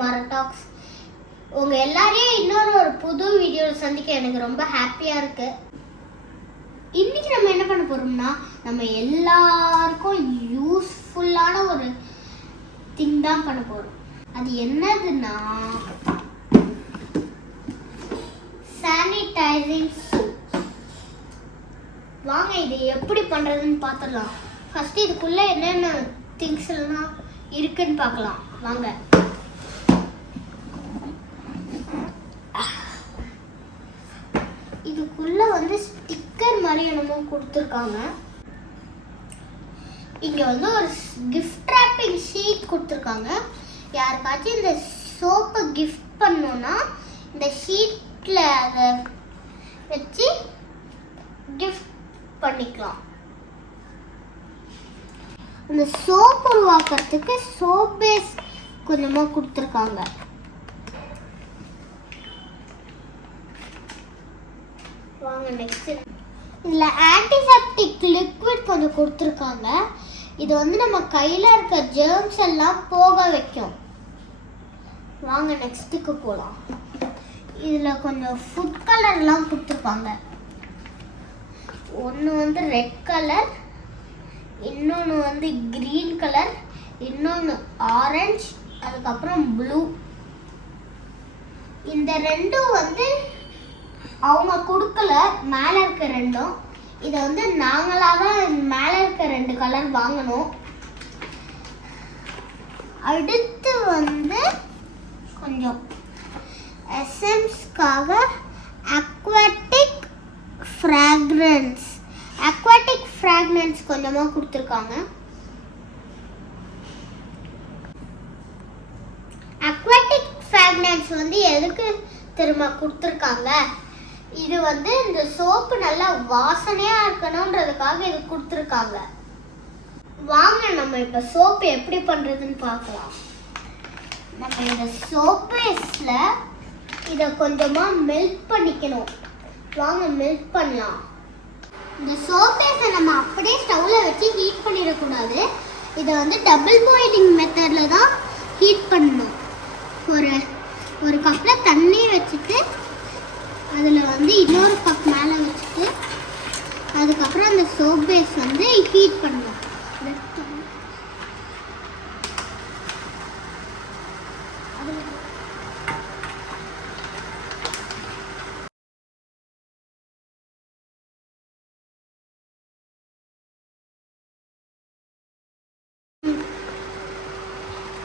மரடாக்ஸ். உங்க எல்லாரையும் இன்னொரு ஒரு புது வீடியோவில் சந்திக்க எனக்கு ரொம்ப ஹாப்பியா இருக்கு. இன்னைக்கு நம்ம என்ன பண்ண போறோம்னா, நம்ம எல்லாருக்கும் யூஸ்ஃபுல்லான ஒரு திங் தான் பண்ண போறோம். அது என்னதுன்னா சானிடைசிங் சோப். வாங்க இது எப்படி பண்றதுன்னு பார்த்துடலாம். ஃபர்ஸ்ட் இதுக்குள்ள என்னென்ன திங்ஸ் எல்லாம் இருக்குன்னு பார்க்கலாம் வாங்க. இதுக்குள்ள வந்து ஸ்டிக்கர் மாதிரி என்னமோ கொடுத்துருக்காங்க. இங்க வந்து ஒரு கிஃப்ட் ராப்பிங் ஷீட் கொடுத்துருக்காங்க. யாருக்காச்சும் இந்த சோப்பை கிஃப்ட் பண்ணோம்னா இந்த ஷீட்ல அதை வச்சு கிஃப்ட் பண்ணிக்கலாம். இந்த சோப் உருவாக்குறதுக்கு சோப் பேஸ் கொஞ்சமா கொடுத்துருக்காங்க. வாங்க நெக்ஸ்ட் இதுல ஆன்டிசெப்டிக் லிக்விட் கொஞ்சம் கொடுத்துருக்காங்க. இது வந்து நம்ம கையில இருக்க ஜெர்ம்ஸ் எல்லாம் போக வைக்கும். வாங்க நெக்ஸ்ட்டுக்கு போகலாம். இதுல கொஞ்சம் ஃபுட் கலர்லாம் கொடுத்துருப்பாங்க. ஒன்று வந்து ரெட் கலர், இன்னொன்று வந்து கிரீன் கலர், இன்னொன்று ஆரஞ்சு, அதுக்கப்புறம் ப்ளூ. இந்த ரெண்டும் வந்து அவங்க கொடுக்கல, மேலே இருக்க ரெண்டும். இதை வந்து நாங்களாக தான் மேலே இருக்க 2 கலர் வாங்கணும். அடுத்து வந்து கொஞ்சம் எசன்ஸ்க்காக அக்வாட்டிக் ஃப்ராக்ரன்ஸ் கொஞ்சமாக கொடுத்துருக்காங்க. அக்வாட்டிக் ஃப்ராக்ரன்ஸ் வந்து எதுக்கு திரும்ப கொடுத்துருக்காங்க? இது வந்து இந்த சோப்பு நல்லா வாசனையா இருக்கணும்ன்றதுக்காக இது கொடுத்துருக்காங்க. வாங்க நம்ம இப்ப சோப்பு எப்படி பண்றதுன்னு பார்க்கலாம். நம்ம இந்த சோப் பேஸ்ல இதை கொஞ்சமா மெல்ட் பண்ணிக்கணும். வாங்க மெல்ட் பண்ணலாம். இந்த சோப் பேஸை நம்ம அப்படியே ஸ்டவ்ல வச்சு ஹீட் பண்ணிடக்கூடாது. இதை வந்து டபுள் பாயிலிங் மெத்தட்ல தான் ஹீட் பண்ணணும். ஒரு கப்பில் தண்ணி வச்சுட்டு அதில் வந்து இன்னொரு கப் மேலே வச்சுட்டு அதுக்கப்புறம் அந்த சோப் பேஸ் வந்து ஹீட் பண்ணணும்.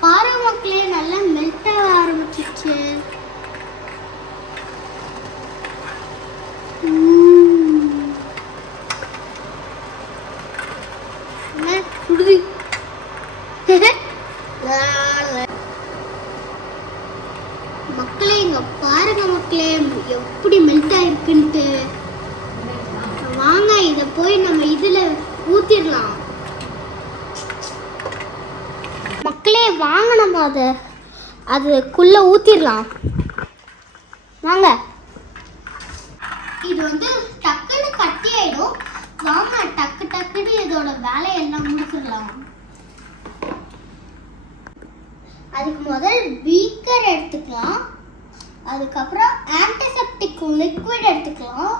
பாருங்க மக்களே, நல்லா மெல்ட் ஆக ஆரம்பிச்சிச்சு. மக்களே இங்க பாருங்க மக்களே, எப்படி மெல்ட் ஆயிருக்குன்ட்டு. வாங்க இத போய் நம்ம இதுல ஊத்திடலாம். மக்களே வாங்க நம்ம அதுக்குள்ள ஊத்திடலாம். வாங்க. இது வந்து டக்குன்னு கட்டி ஆயிடும். வாங்க டக்குன்னு இதோட வேலையெல்லாம் முடிச்சிடலாம். அதுக்கு முதல் பீக்கர் எடுத்துக்கலாம். அதுக்கப்புறம் ஆன்டிசெப்டிக் லிக்விட் எடுத்துக்கலாம்.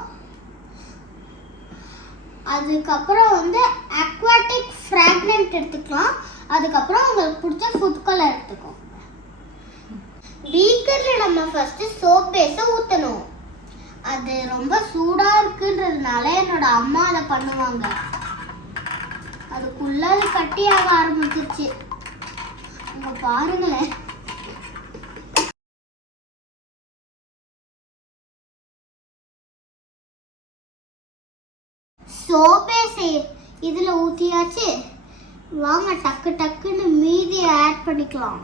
அதுக்கப்புறம் வந்து அக்வாட்டிக் ஃப்ராக்ரன்ட் எடுத்துக்கலாம். அதுக்கப்புறம் உங்களுக்கு பிடிச்ச ஃபுட் கலர் எடுத்துக்கோங்க. பீக்கர்ல நம்ம ஃபர்ஸ்ட் சோப் பேஸை ஊற்றணும். அது ரொம்ப சூடா இருக்குன்றதுனால என்னோட அம்மா அதை பண்ணுவாங்க. அதுக்குள்ள அது கட்டியாக ஆரம்பிச்சிருச்சு. இங்க பாருங்களேன். சோப்பே இதுல ஊத்தியாச்சு. வாங்க டக்குன்னு மீதி ஆட் பண்ணிக்கலாம்.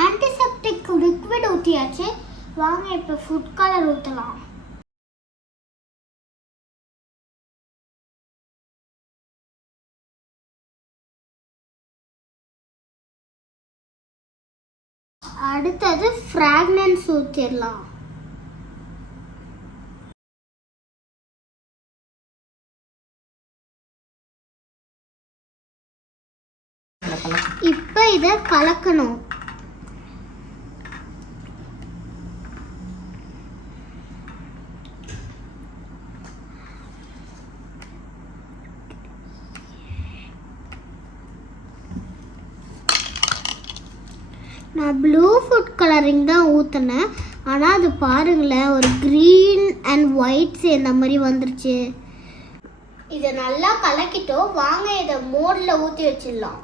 ஆன்டிசெப்டிக் லிக்விட் ஊத்தியாச்சு. வாங்க இப்ப ஃபுட் கலர் ஊத்தலாம். அடுத்தது ஃப்ராக்ரன்ஸ் ஊற்றிடலாம். இப்போ இதை கலக்கணும். நான் ப்ளூ ஃபுட் கலரிங் தான் ஊற்றினேன். ஆனால் அது பாருங்களேன், ஒரு க்ரீன் அண்ட் ஒயிட் சேர்ந்த மாதிரி வந்துருச்சு. இதை நல்லா கலக்கிட்டோம். வாங்க இதை மோடில் ஊற்றி வச்சிடலாம்.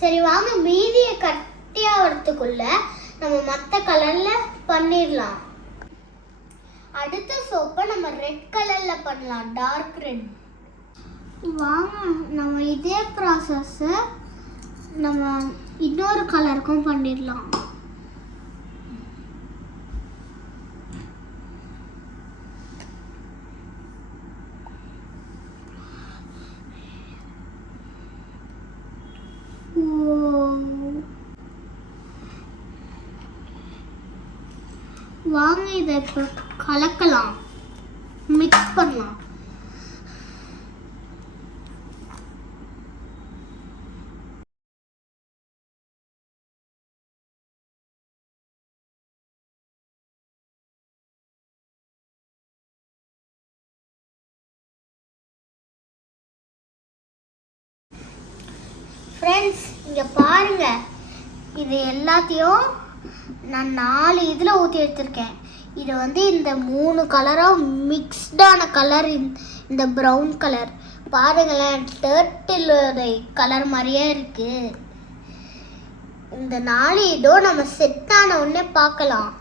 சரி வாங்க, மீதியை கட்டியாகிறதுக்குள்ள நம்ம மற்ற கலரில் பண்ணிடலாம். அடுத்த சோப்பை நம்ம ரெட் கலரில் பண்ணலாம், டார்க் ரெட். வாங்க நம்ம இதே ப்ராசஸ்ஸை நம்ம இன்னொரு கலருக்கும் பண்ணிடலாம். வாங்க இதை இப்போ கலக்கலாம், மிக்ஸ் பண்ணலாம். ஃப்ரெண்ட்ஸ் இங்கே பாருங்க, இது எல்லாத்தையும் நான் 4 இதில் ஊற்றி எடுத்திருக்கேன். இது வந்து இந்த 3 கலரும் மிக்ஸ்டான கலர். இந்த ப்ரௌன் கலர் பாருங்களேன், டர்ட்டிலோட கலர் மாதிரியே இருக்கு. இந்த 4 இதோ நம்ம செட் ஆன உடனே பார்க்கலாம்.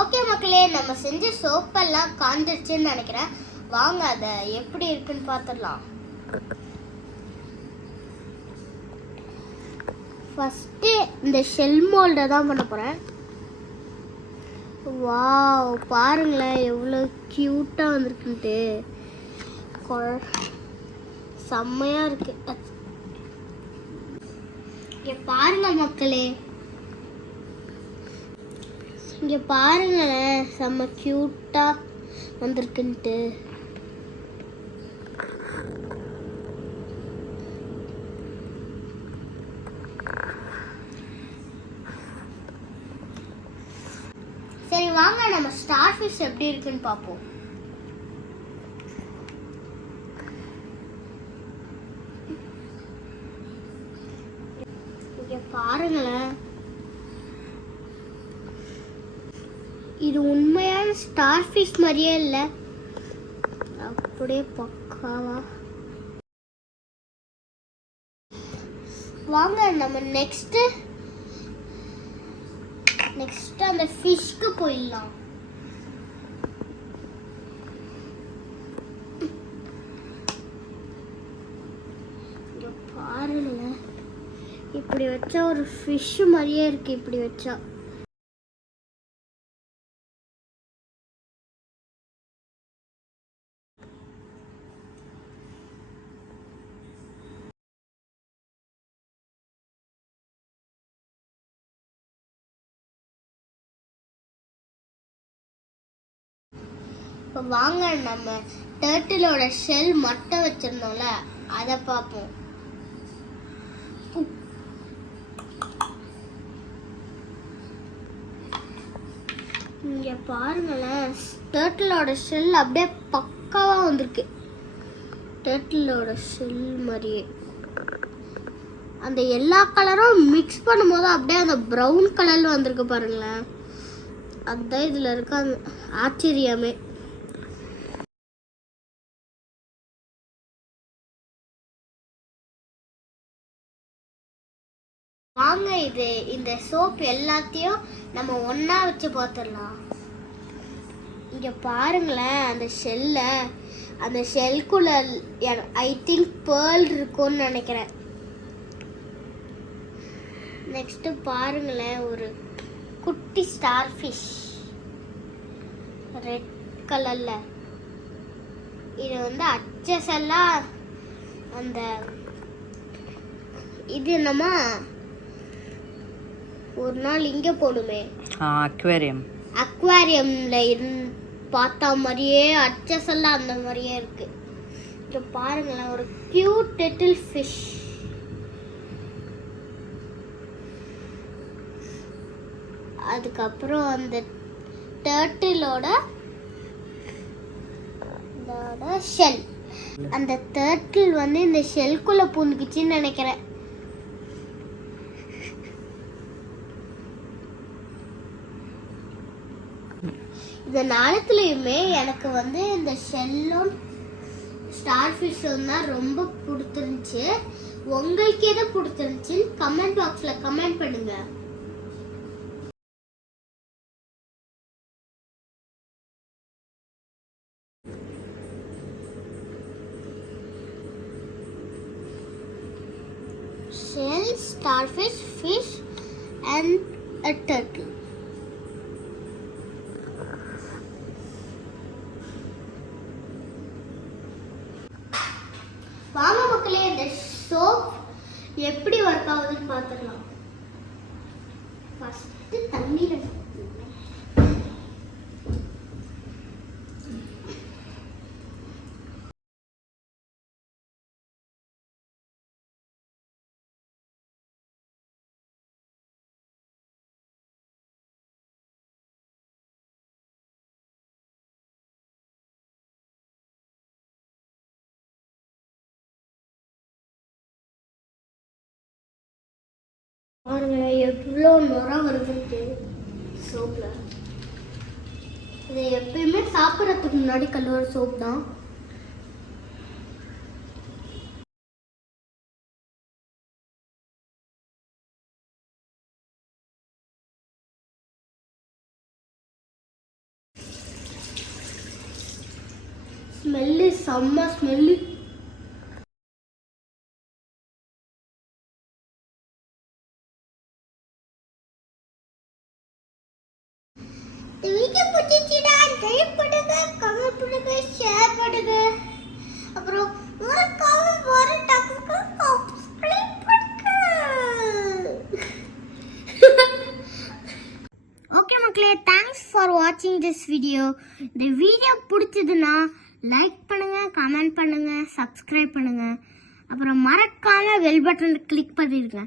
ஓகே மக்களே, நம்ம செஞ்ச சோப்பெல்லாம் காஞ்சிருச்சுன்னு நினைக்கிறேன். வாங்க அதை எப்படி இருக்குன்னு பார்த்துடலாம். ஃபஸ்ட்டு இந்த ஷெல் மோல்டை தான் பண்ண போகிறேன். வாவ் பாருங்களேன் எவ்வளோ க்யூட்டாக வந்திருக்குன்ட்டு, செம்மையாக இருக்கு. இங்கே பாருங்க மக்களே, இங்கே பாருங்களேன் செம்ம க்யூட்டாக வந்திருக்குன்ட்டு. சரி வாங்க நம்ம ஸ்டார் ஃபிஷ் எப்படி இருக்குன்னு பார்ப்போம். இங்க பாருங்களேன், இது உண்மையான ஸ்டார் ஃபிஷ் மாதிரியே இல்லை, அப்படியே பக்காவா. வாங்க நம்ம நெக்ஸ்ட் அந்த ஃபிஷ்க்கு போயிடலாம். பாருங்க, இப்படி வச்சா ஒரு ஃபிஷ் மாதிரியே இருக்கு. இப்படி வச்சா இப்போ வாங்க நம்ம டர்ட்டிலோட ஷெல் மட்டை வச்சிருந்தோம்ல அதை பார்ப்போம். இங்கே பாருங்களேன், டர்ட்டிலோட ஷெல் அப்படியே பக்காவாக வந்திருக்கு. டர்ட்டிலோட ஷெல் மாதிரியே அந்த எல்லா கலரும் மிக்ஸ் பண்ணும்போது அப்படியே அந்த ப்ரௌன் கலரில் வந்திருக்கு பாருங்களேன். அதுதான் இதில் இருக்க அந்த ஆச்சரியமே. வாங்க இந்த சோப் எல்லாத்தையும் நம்ம ஒன்றா வச்சு பார்த்துடலாம். இங்கே பாருங்களேன், அந்த ஷெல்குள்ள ஐ திங்க் பேர்ல் இருக்கும்னு நினைக்கிறேன். நெக்ஸ்ட்டு பாருங்களேன், ஒரு குட்டி ஸ்டார் ஃபிஷ் ரெட் கலரில். இது வந்து அச்சஸெல்லாம் அந்த இது நம்ம ஒரு நாள் இங்க போடுமே அக்வாரியம்ல பார்த்தா மாதிரியே அச்சசெல்லாம் அந்த மாதிரியே இருக்கு. இது பாருங்களேன், ஒரு கியூட் லிட்டில் ஃபிஷ். அதுக்கப்புறம் அந்த டர்ட்டிலோட ஷெல். அந்த டர்ட்டில் வந்து இந்த ஷெல்குள்ள பூந்துக்குச்சின்னு நினைக்கிறேன். இந்த நாளத்துலயுமே எனக்கு வந்து இந்த ஷெல்லும் ஸ்டார் ஃபிஷ்ஷும் தான் ரொம்ப பிடிச்சிருந்துச்சு. உங்களுக்கு எது பிடிச்சிருந்துச்சுன்னு கமெண்ட் பாக்ஸ்ல கமெண்ட் பண்ணுங்க. Shell, starfish, fish and a turtle. வாங்க மக்களே, இந்த சோப் எப்படி ஒர்க் ஆகுதுன்னு பார்த்துடலாம். ஃபர்ஸ்ட் தண்ணீர் பாருங்க எவ்வளோ நுரை வருதுன்ட்டு சோப்ல. இதை எப்பயுமே சாப்பிட்றதுக்கு முன்னாடி கழுவுற சோப் தான். ஸ்மெல்லு செம்ம ஸ்மெல்லு. இந்த வீடியோ பிடிச்சிச்சுன்னா லைக் பண்ணுங்க, கமெண்ட் பண்ணுங்க, ஷேர் பண்ணுங்க. அப்புறம் மறக்காம சப்ஸ்கிரைப் பண்ணுங்க. ஓகே மக்களே, தேங்க்ஸ் ஃபார் வாட்சிங் திஸ் வீடியோ. இந்த வீடியோ பிடிச்சதுன்னா லைக் பண்ணுங்க, கமெண்ட் பண்ணுங்க, சப்ஸ்கிரைப் பண்ணுங்க. அப்புறம் மறக்காம பெல் பட்டன் கிளிக் பண்ணிருங்க.